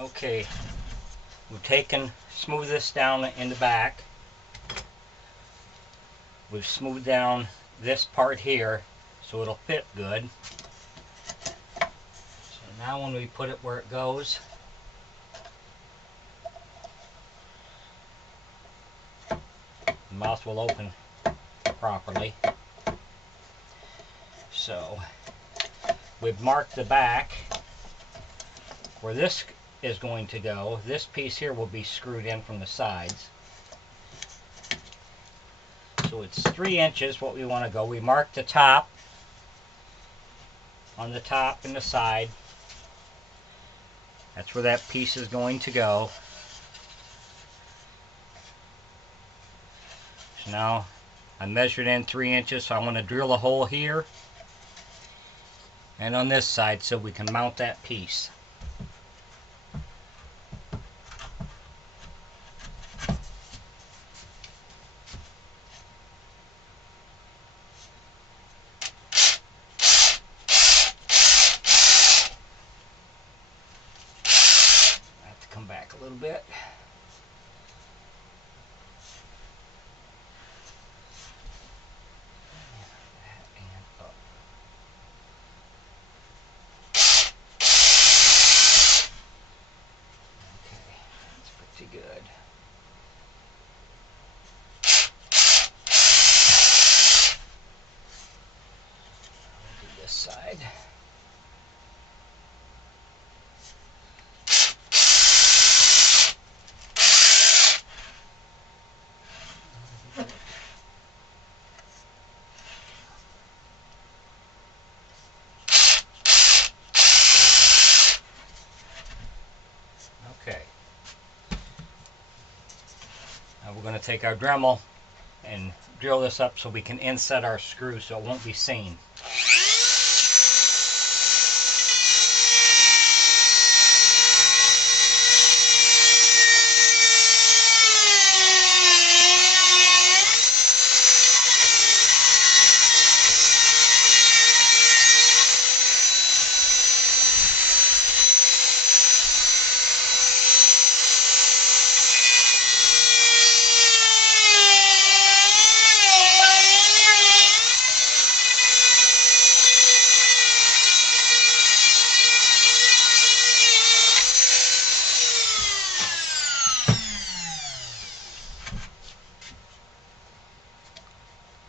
Okay, we've smoothed this down in the back. We've smoothed down this part here so it'll fit good. So now when we put it where it goes, the mouth will open properly. So we've marked the back where this is going to go. This piece here will be screwed in from the sides. So it's 3 inches what we want to go. We marked the top on the top and the side. That's where that piece is going to go. So now I measured in 3 inches, so I want to drill a hole here and on this side so we can mount that piece. I have to come back a little bit. Good. I'll do this side. Okay. Now we're going to take our Dremel and drill this up so we can inset our screw so it won't be seen.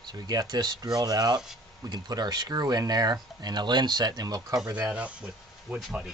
So we got this drilled out. We can put our screw in there and it'll inset, and we'll cover that up with wood putty.